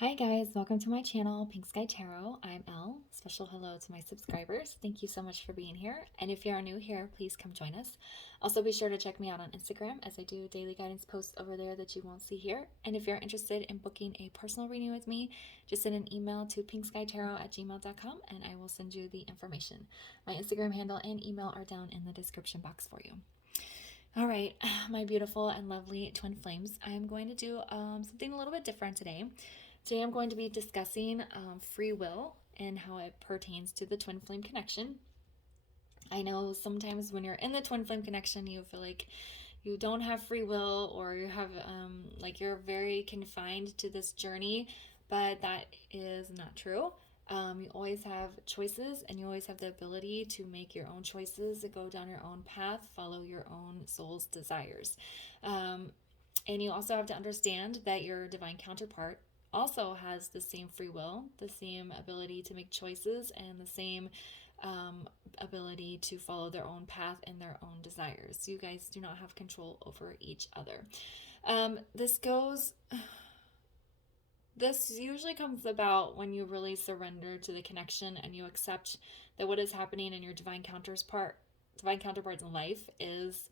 Hi guys, welcome to my channel, Pink Sky Tarot. I'm Elle. Special hello to my subscribers. Thank you so much for being here. And if you are new here, please come join us. Also be sure to check me out on Instagram as I do daily guidance posts over there that you won't see here. And if you're interested in booking a personal reading with me, just send an email to pinkskytarot@gmail.com and I will send you the information. My Instagram handle and email are down in the description box for you. All right, my beautiful and lovely twin flames, I am going to do something a little bit different today. Today I'm going to be discussing free will and how it pertains to the twin flame connection. I know sometimes when you're in the twin flame connection, you feel like you don't have free will, or you have like you're very confined to this journey, but that is not true. You always have choices, and you always have the ability to make your own choices, to go down your own path, follow your own soul's desires. And you also have to understand that your divine counterpart also has the same free will, the same ability to make choices, and the same ability to follow their own path and their own desires. You guys do not have control over each other. This usually comes about when you really surrender to the connection and you accept that what is happening in your divine counterpart's life is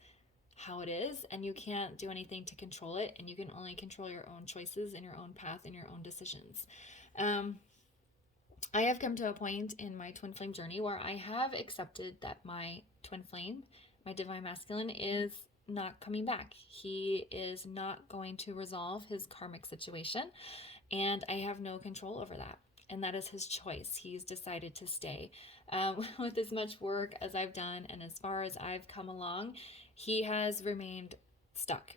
how it is, and you can't do anything to control it, and you can only control your own choices and your own path and your own decisions. I have come to a point in my twin flame journey where I have accepted that my twin flame, my divine masculine, is not coming back. He is not going to resolve his karmic situation, and I have no control over that. And that is his choice. He's decided to stay. With as much work as I've done and as far as I've come along, he has remained stuck.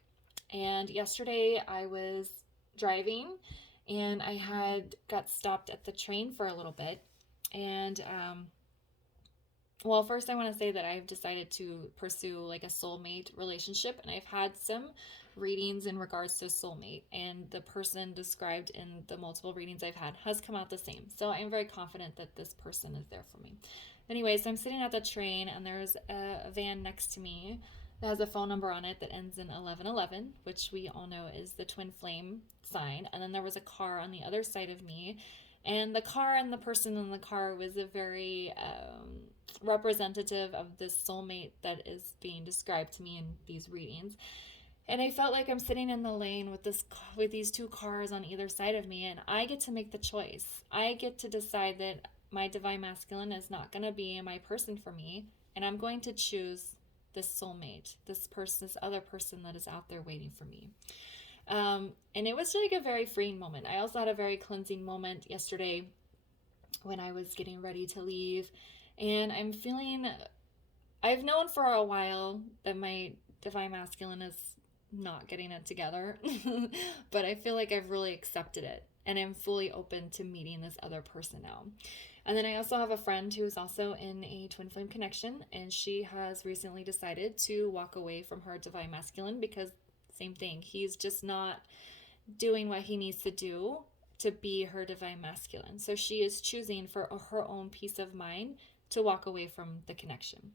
And yesterday I was driving and I had got stopped at the train for a little bit. And well, first I want to say that I've decided to pursue like a soulmate relationship, and I've had some readings in regards to soulmate, and the person described in the multiple readings I've had has come out the same. So I'm very confident that this person is there for me. Anyway, so I'm sitting at the train and there's a van next to me that has a phone number on it that ends in 1111, which we all know is the twin flame sign. And then there was a car on the other side of me, and the car and the person in the car was a very representative of this soulmate that is being described to me in these readings. And I felt like I'm sitting in the lane with these two cars on either side of me, and I get to make the choice. I get to decide that my divine masculine is not going to be my person for me, and I'm going to choose this soulmate, this other person that is out there waiting for me. And it was like a very freeing moment. I also had a very cleansing moment yesterday when I was getting ready to leave, and I've known for a while that my divine masculine is not getting it together, but I feel like I've really accepted it, and I'm fully open to meeting this other person now. And then I also have a friend who's also in a twin flame connection, and she has recently decided to walk away from her divine masculine because same thing, he's just not doing what he needs to do to be her divine masculine. So she is choosing for her own peace of mind to walk away from the connection.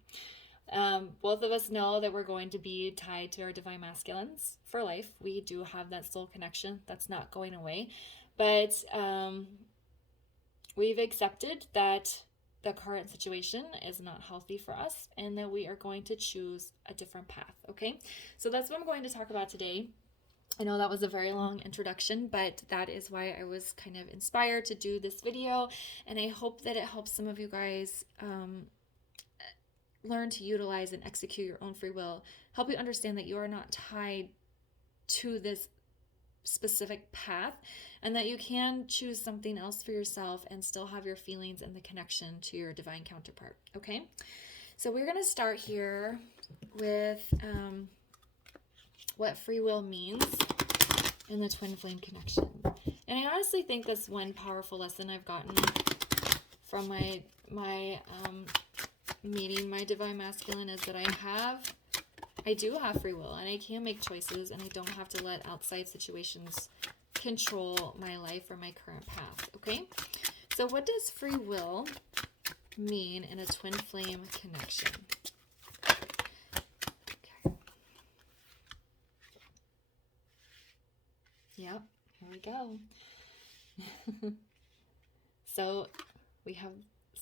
Both of us know that we're going to be tied to our divine masculines for life. We do have that soul connection. That's not going away. But we've accepted that the current situation is not healthy for us and that we are going to choose a different path, okay? So that's what I'm going to talk about today. I know that was a very long introduction, but that is why I was kind of inspired to do this video, and I hope that it helps some of you guys learn to utilize and execute your own free will, help you understand that you are not tied to this specific path, and that you can choose something else for yourself and still have your feelings and the connection to your divine counterpart, okay? So we're going to start here with what free will means in the twin flame connection. And I honestly think that's one powerful lesson I've gotten from my meeting my divine masculine is that I do have free will, and I can make choices, and I don't have to let outside situations control my life or my current path, okay? So what does free will mean in a twin flame connection? Okay. Yep, here we go. So we have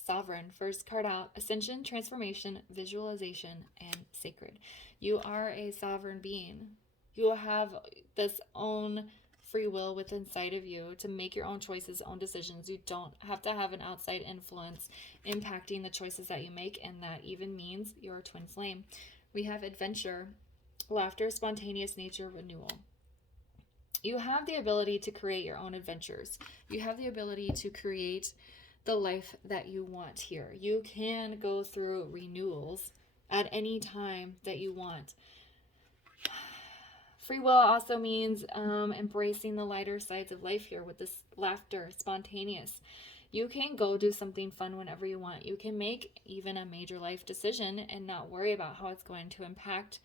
Sovereign, first card out, Ascension, Transformation, Visualization, and Sacred. You are a sovereign being. You have this own free will within inside of you to make your own choices, own decisions. You don't have to have an outside influence impacting the choices that you make, and that even means your twin flame. We have Adventure, Laughter, Spontaneous Nature, Renewal. You have the ability to create your own adventures. You have the ability to create the life that you want here. You can go through renewals at any time that you want. Free will also means embracing the lighter sides of life here with this laughter, spontaneous. You can go do something fun whenever you want. You can make even a major life decision and not worry about how it's going to impact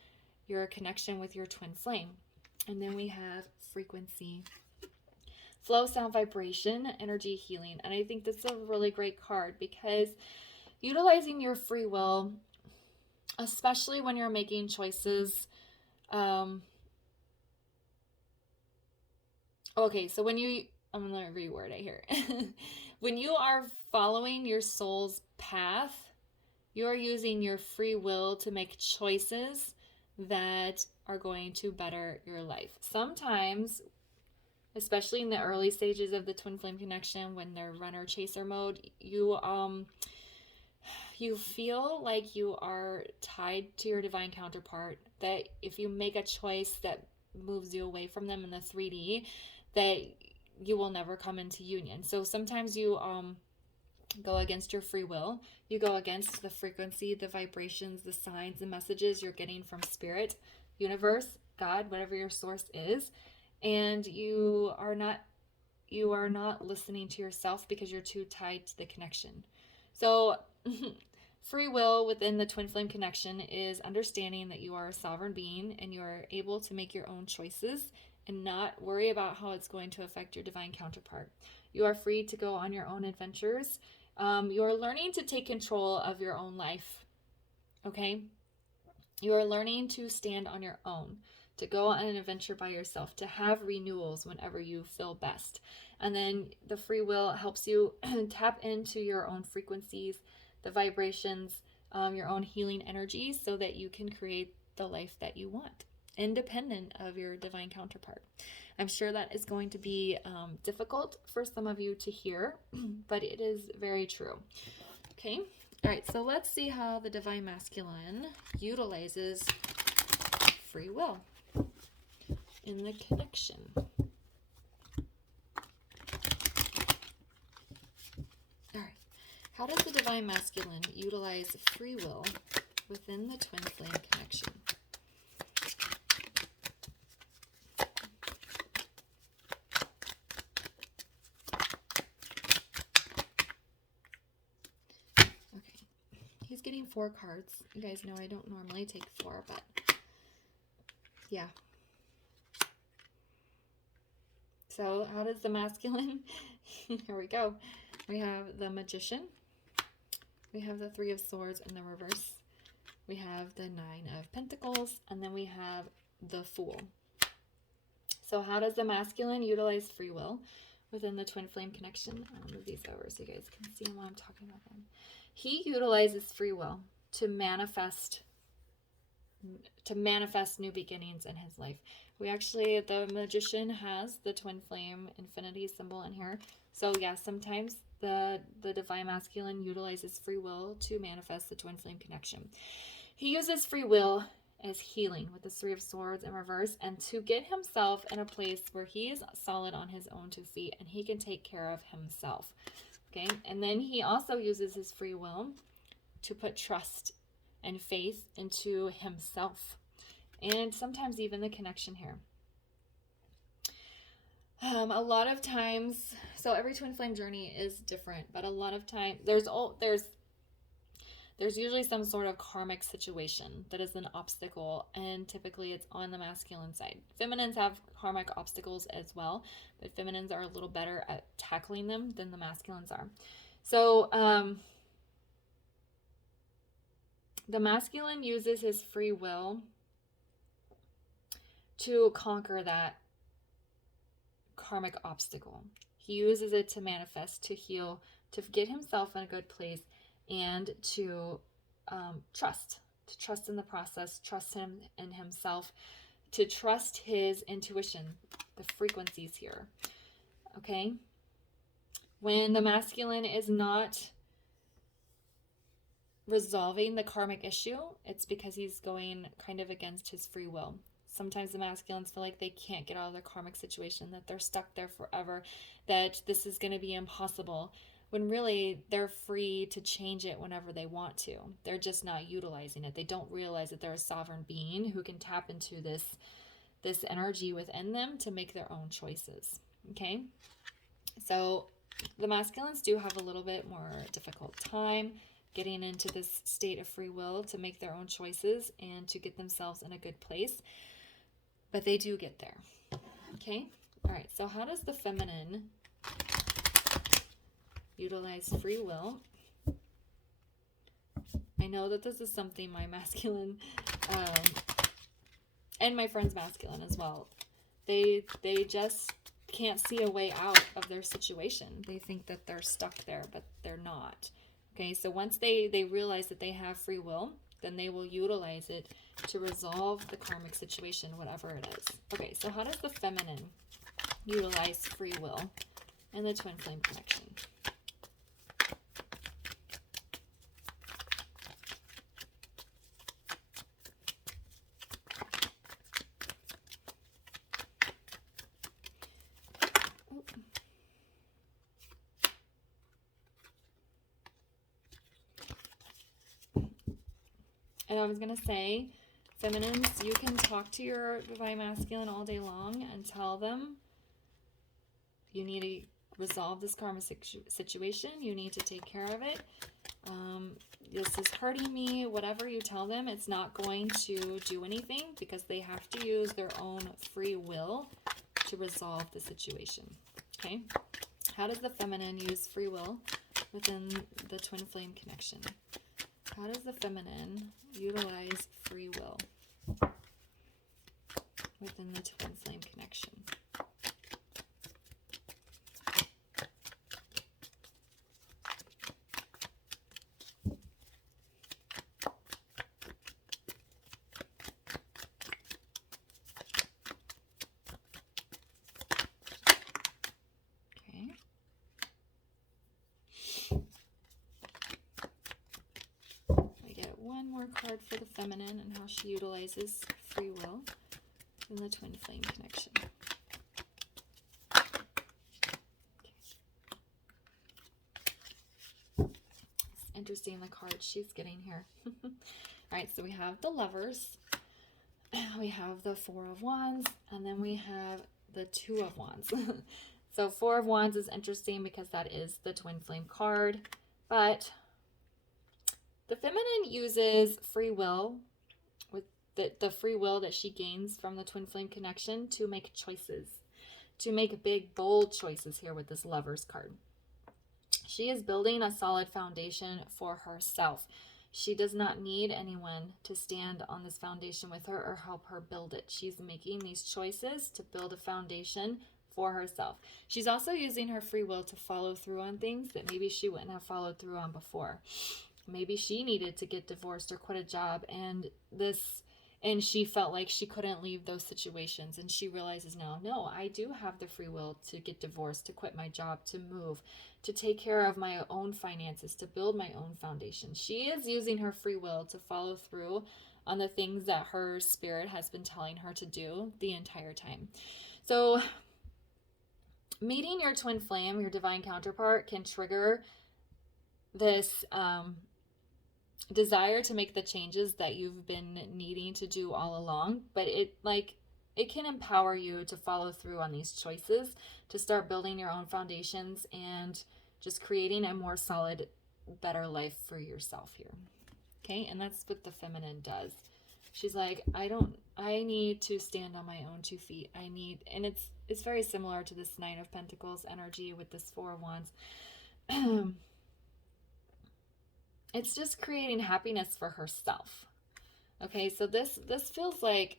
your connection with your twin flame. And then we have Frequency, Flow, Sound, Vibration, Energy, Healing. And I think this is a really great card because utilizing your free will, especially when you're making choices. Okay, so when I'm going to reword it here. When you are following your soul's path, you're using your free will to make choices that are going to better your life. Sometimes, especially in the early stages of the twin flame connection, when they're runner chaser mode, you feel like you are tied to your divine counterpart, that if you make a choice that moves you away from them in the 3D, that you will never come into union. So sometimes you go against your free will. You go against the frequency, the vibrations, the signs, the messages you're getting from spirit, universe, God, whatever your source is, and you are not listening to yourself because you're too tied to the connection. So free will within the twin flame connection is understanding that you are a sovereign being and you are able to make your own choices and not worry about how it's going to affect your divine counterpart. You are free to go on your own adventures. You are learning to take control of your own life. Okay? You are learning to stand on your own, to go on an adventure by yourself, to have renewals whenever you feel best. And then the free will helps you tap into your own frequencies, the vibrations, your own healing energies, so that you can create the life that you want, independent of your divine counterpart. I'm sure that is going to be difficult for some of you to hear, but it is very true. Okay? All right, so let's see how the divine masculine utilizes free will in the connection. All right. How does the divine masculine utilize free will within the twin flame connection? Okay. He's getting 4 cards. You guys know I don't normally take 4, but yeah. So how does the masculine, here we go. We have the Magician. We have the 3 of Swords in the reverse. We have the 9 of Pentacles. And then we have the Fool. So how does the masculine utilize free will within the twin flame connection? I'll move these over so you guys can see them while I'm talking about them. He utilizes free will to manifest new beginnings in his life. The Magician has the twin flame infinity symbol in here. So yeah, sometimes the divine masculine utilizes free will to manifest the twin flame connection. He uses free will as healing with the 3 of Swords in reverse, and to get himself in a place where he is solid on his own 2 feet and he can take care of himself. Okay, and then he also uses his free will to put trust and faith into himself, and sometimes even the connection here. A lot of times, so every twin flame journey is different, but a lot of time there's usually some sort of karmic situation that is an obstacle, and typically it's on the masculine side. Feminines have karmic obstacles as well, but feminines are a little better at tackling them than the masculines are. So the masculine uses his free will to conquer that karmic obstacle. He uses it to manifest, to heal, to get himself in a good place, and to trust in the process, trust him in himself, to trust his intuition, the frequencies here. Okay? When the masculine is not resolving the karmic issue, it's because he's going kind of against his free will. Sometimes the masculines feel like they can't get out of their karmic situation, that they're stuck there forever, that this is going to be impossible, when really they're free to change it whenever they want to. They're just not utilizing it. They don't realize that they're a sovereign being who can tap into this energy within them to make their own choices. Okay? So the masculines do have a little bit more difficult time getting into this state of free will to make their own choices and to get themselves in a good place. But they do get there. Okay? All right. So how does the feminine utilize free will? I know that this is something my masculine and my friend's masculine as well. They just can't see a way out of their situation. They think that they're stuck there, but they're not. Okay, so once they realize that they have free will, then they will utilize it to resolve the karmic situation, whatever it is. Okay, so how does the feminine utilize free will in the twin flame connection? And I was going to say, feminines, you can talk to your divine masculine all day long and tell them you need to resolve this karma situation. You need to take care of it. This is hurting me. Whatever you tell them, it's not going to do anything because they have to use their own free will to resolve the situation. Okay? How does the feminine use free will within the twin flame connection? How does the feminine utilize free will within the twin flame connection? One more card for the feminine and how she utilizes free will in the twin flame connection. It's interesting the cards she's getting here. All right, so we have the Lovers, we have the Four of Wands, and then we have the Two of Wands. So Four of Wands is interesting because that is the twin flame card, but the feminine uses free will, with the free will that she gains from the twin flame connection, to make choices, to make big, bold choices here with this Lovers card. She is building a solid foundation for herself. She does not need anyone to stand on this foundation with her or help her build it. She's making these choices to build a foundation for herself. She's also using her free will to follow through on things that maybe she wouldn't have followed through on before. Maybe she needed to get divorced or quit a job, and she felt like she couldn't leave those situations, and she realizes now, no, I do have the free will to get divorced, to quit my job, to move, to take care of my own finances, to build my own foundation. She is using her free will to follow through on the things that her spirit has been telling her to do the entire time. So meeting your twin flame, your divine counterpart, can trigger this desire to make the changes that you've been needing to do all along, but it can empower you to follow through on these choices, to start building your own foundations and just creating a more solid, better life for yourself here. Okay, and that's what the feminine does. She's like, I need to stand on my own 2 feet. And it's very similar to this Nine of Pentacles energy with this Four of Wands. It's just creating happiness for herself. Okay, so this feels like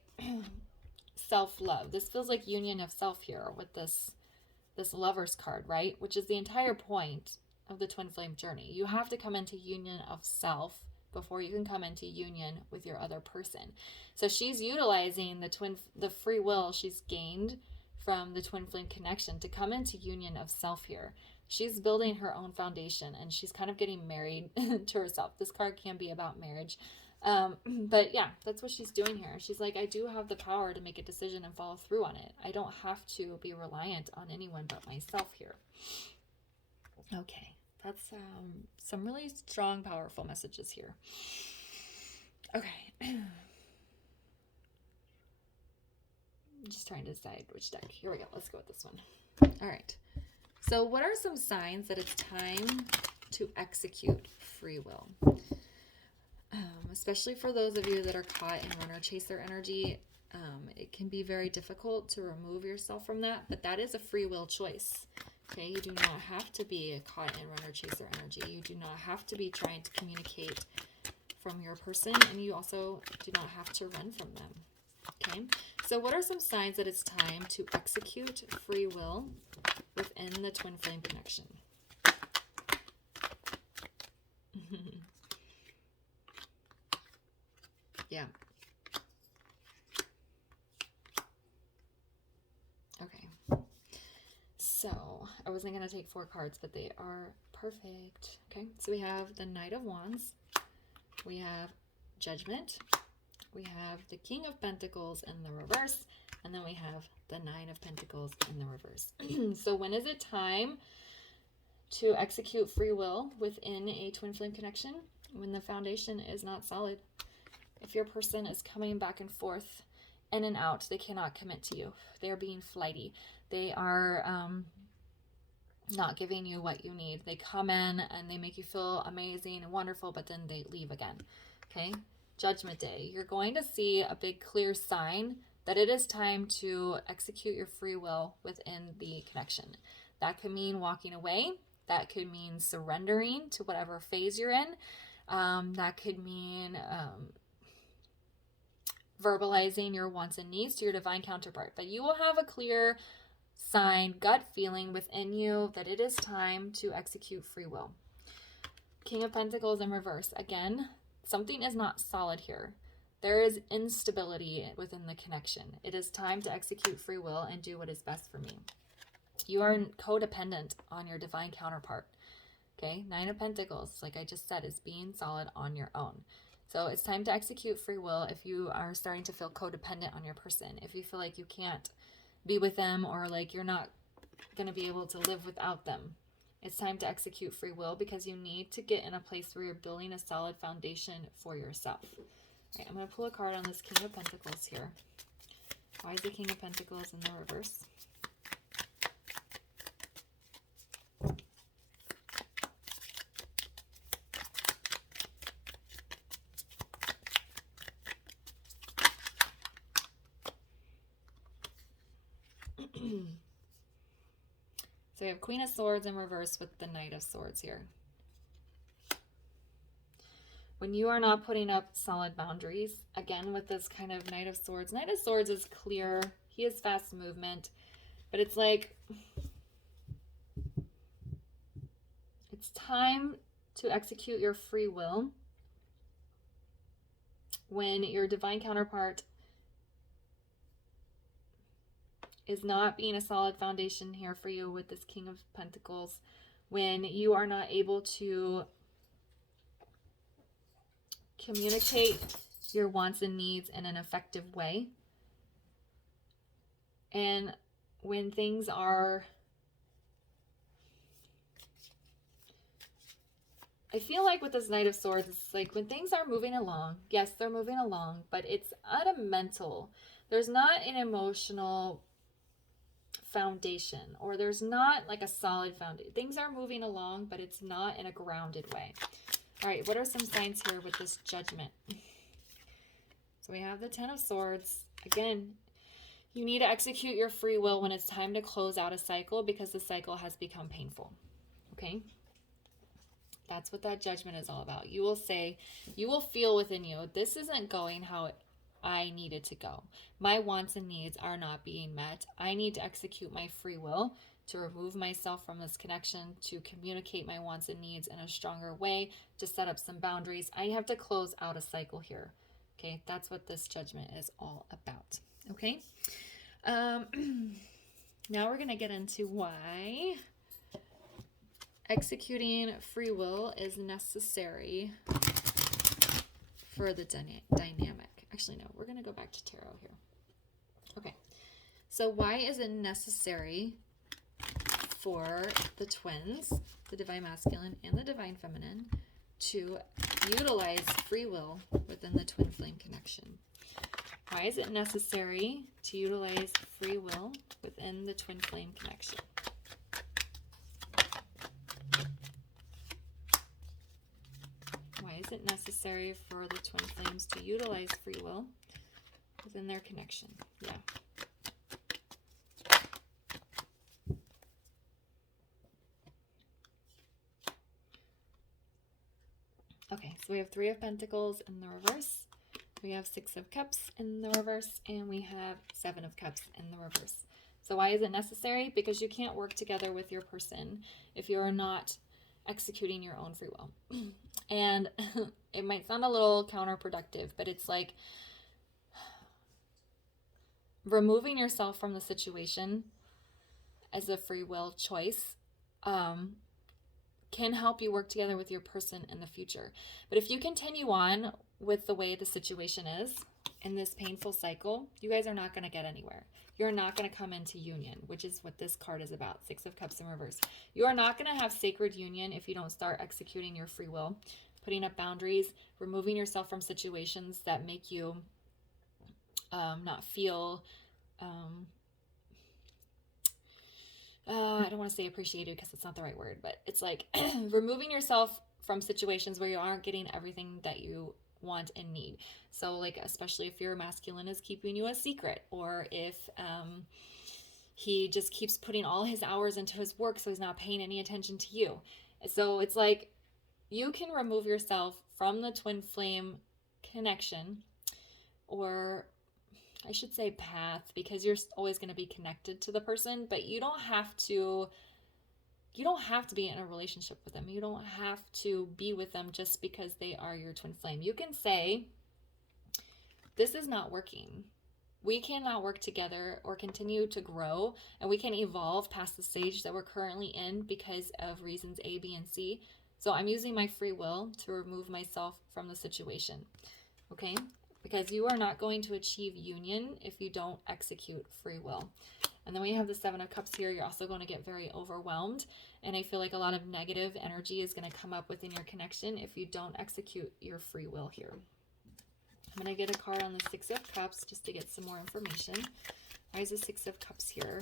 self-love. This feels like union of self here with this this Lover's card, right? Which is the entire point of the twin flame journey. You have to come into union of self before you can come into union with your other person. So she's utilizing the free will she's gained from the twin flame connection to come into union of self here. She's building her own foundation, and she's kind of getting married to herself. This card can be about marriage. But yeah, that's what she's doing here. She's like, I do have the power to make a decision and follow through on it. I don't have to be reliant on anyone but myself here. Okay, that's some really strong, powerful messages here. Okay. I'm just trying to decide which deck. Here we go. Let's go with this one. All right. So what are some signs that it's time to execute free will? Especially for those of you that are caught in runner chaser energy, it can be very difficult to remove yourself from that, but that is a free will choice. Okay, you do not have to be caught in runner chaser energy. You do not have to be trying to communicate from your person, and you also do not have to run from them. Okay, so what are some signs that it's time to execute free will within the twin flame connection? Yeah. Okay. So I wasn't going to take 4 cards, but they are perfect. Okay. So we have the Knight of Wands. We have Judgment. We have the King of Pentacles in the reverse. And then we have the Nine of Pentacles in the reverse. So when is it time to execute free will within a twin flame connection? When the foundation is not solid. If your person is coming back and forth, in and out, they cannot commit to you. They are being flighty. They are not giving you what you need. They come in and they make you feel amazing and wonderful, but then they leave again. Okay? Judgment Day. You're going to see a big clear sign that it is time to execute your free will within the connection. That could mean walking away. That could mean surrendering to whatever phase you're in. That could mean verbalizing your wants and needs to your divine counterpart. But you will have a clear sign, gut feeling within you that it is time to execute free will. King of Pentacles in reverse. Again, something is not solid here. There is instability within the connection. It is time to execute free will and do what is best for me. You are codependent on your divine counterpart. Okay, Nine of Pentacles, like I just said, is being solid on your own. So it's time to execute free will if you are starting to feel codependent on your person. If you feel like you can't be with them, or like you're not going to be able to live without them. It's time to execute free will because you need to get in a place where you're building a solid foundation for yourself. All right, I'm going to pull a card on this King of Pentacles here. Why is the King of Pentacles in the reverse? So we have Queen of Swords in reverse with the Knight of Swords here. When you are not putting up solid boundaries, again with this kind of Knight of Swords is clear. He has fast movement, but it's like, it's time to execute your free will when your divine counterpart is not being a solid foundation here for you with this King of Pentacles, when you are not able to communicate your wants and needs in an effective way, and when things are, I feel like with this Knight of Swords, it's like when things are moving along, yes, they're moving along, but it's at a mental, there's not an emotional foundation, or there's not like a solid foundation. Things are moving along, but it's not in a grounded way. All right, what are some signs here with this Judgment? So we have the Ten of Swords. Again, you need to execute your free will when it's time to close out a cycle because the cycle has become painful. Okay? That's what that Judgment is all about. You will say, you will feel within you, this isn't going how I needed to go. My wants and needs are not being met. I need to execute my free will to remove myself from this connection, to communicate my wants and needs in a stronger way, to set up some boundaries. I have to close out a cycle here. Okay, that's what this judgment is all about. Okay, now we're going to get into why executing free will is necessary for the dynamic. Actually, no, we're going to go back to tarot here. Okay, so why is it necessary for the twins, the divine masculine and the divine feminine, to utilize free will within the twin flame connection? Why is it necessary to utilize free will within the twin flame connection? Why is it necessary for the twin flames to utilize free will within their connection? Yeah. Okay, so we have 3 of Pentacles in the reverse. We have 6 of Cups in the reverse, and we have 7 of Cups in the reverse. So why is it necessary? Because you can't work together with your person if you are not executing your own free will. And it might sound a little counterproductive, but it's like removing yourself from the situation as a free will choice can help you work together with your person in the future. But if you continue on with the way the situation is in this painful cycle, you guys are not going to get anywhere. You're not going to come into union, which is what this card is about. 6 of Cups in reverse. You are not going to have sacred union if you don't start executing your free will, putting up boundaries, removing yourself from situations that make you not feel I don't want to say appreciated because it's not the right word, but it's like removing yourself from situations where you aren't getting everything that you want and need. So like, especially if your masculine is keeping you a secret, or if he just keeps putting all his hours into his work so he's not paying any attention to you. So it's like you can remove yourself from the twin flame connection, or I should say path, because you're always going to be connected to the person, but you don't have to be in a relationship with them. You don't have to be with them just because they are your twin flame. You can say, this is not working. We cannot work together or continue to grow, and we can evolve past the stage that we're currently in because of reasons A, B, and C. So I'm using my free will to remove myself from the situation. Okay? Because you are not going to achieve union if you don't execute free will. And then we have the 7 of Cups here. You're also going to get very overwhelmed. And I feel like a lot of negative energy is going to come up within your connection if you don't execute your free will here. I'm going to get a card on the 6 of Cups just to get some more information. Why is the 6 of Cups here?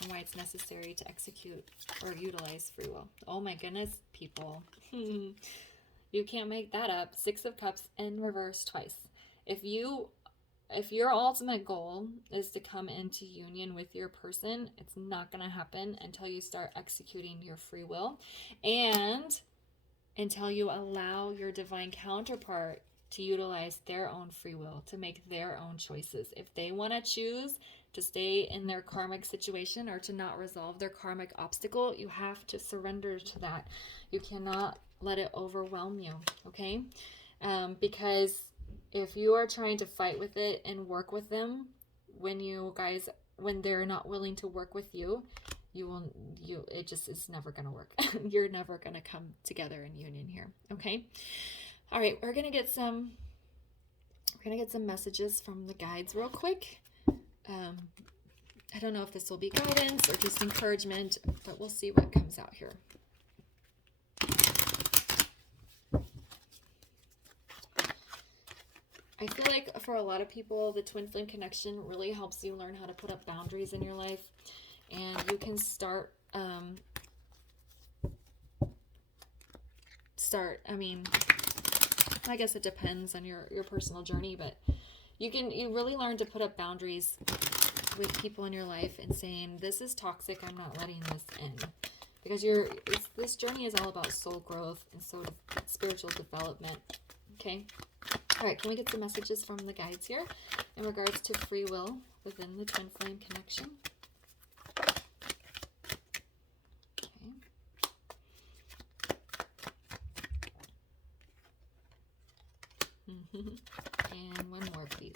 And why it's necessary to execute or utilize free will. Oh my goodness, people. You can't make that up. 6 of Cups in reverse twice. If your ultimate goal is to come into union with your person, it's not going to happen until you start executing your free will and until you allow your divine counterpart to utilize their own free will, to make their own choices. If they want to choose to stay in their karmic situation or to not resolve their karmic obstacle, you have to surrender to that. You cannot let it overwhelm you, okay? Because if you are trying to fight with it and work with them, when they're not willing to work with you, it just is never going to work. You're never going to come together in union here. Okay. All right. We're going to get some messages from the guides real quick. I don't know if this will be guidance or just encouragement, but we'll see what comes out here. I feel like for a lot of people, the twin flame connection really helps you learn how to put up boundaries in your life. And you can start, I mean, I guess it depends on your personal journey, but you really learn to put up boundaries with people in your life and saying, this is toxic, I'm not letting this in. Because this journey is all about soul growth and spiritual development. Okay? All right, can we get some messages from the guides here in regards to free will within the twin flame connection? And one more, please.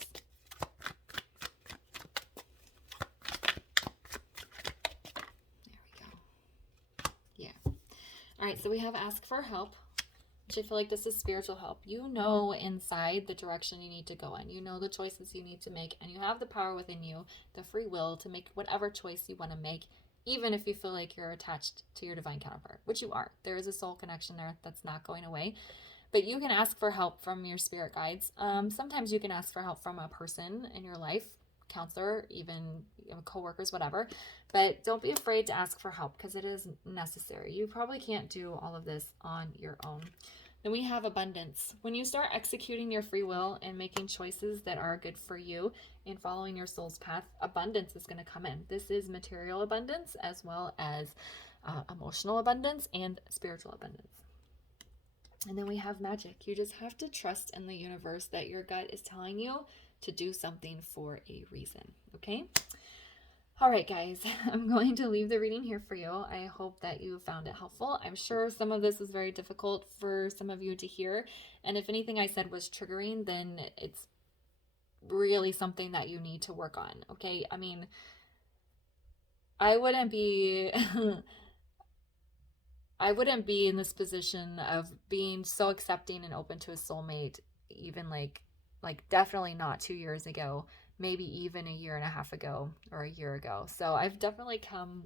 There we go. Yeah. All right, so we have ask for help, which I feel like this is spiritual help. You know inside the direction you need to go in. You know the choices you need to make, and you have the power within you, the free will to make whatever choice you want to make, even if you feel like you're attached to your divine counterpart, which you are. There is a soul connection there that's not going away. But you can ask for help from your spirit guides. Sometimes you can ask for help from a person in your life, counselor, even coworkers, whatever. But don't be afraid to ask for help because it is necessary. You probably can't do all of this on your own. Then we have abundance. When you start executing your free will and making choices that are good for you and following your soul's path, abundance is going to come in. This is material abundance as well as emotional abundance and spiritual abundance. And then we have magic. You just have to trust in the universe that your gut is telling you to do something for a reason, okay? All right, guys, I'm going to leave the reading here for you. I hope that you found it helpful. I'm sure some of this was very difficult for some of you to hear. And if anything I said was triggering, then it's really something that you need to work on, okay? I mean, I wouldn't be... I wouldn't be in this position of being so accepting and open to a soulmate, even like definitely not 2 years ago, maybe even a year and a half ago or a year ago. So I've definitely come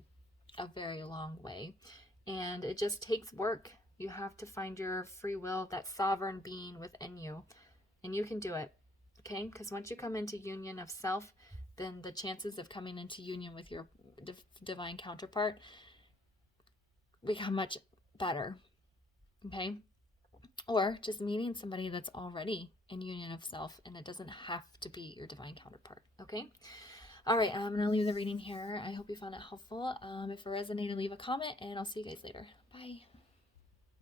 a very long way, and it just takes work. You have to find your free will, that sovereign being within you, and you can do it, okay? Because once you come into union of self, then the chances of coming into union with your divine counterpart become much better, okay? Or just meeting somebody that's already in union of self, and it doesn't have to be your divine counterpart, okay? All right, I'm gonna leave the reading here. I hope you found it helpful. If it resonated, leave a comment, and I'll see you guys later. Bye.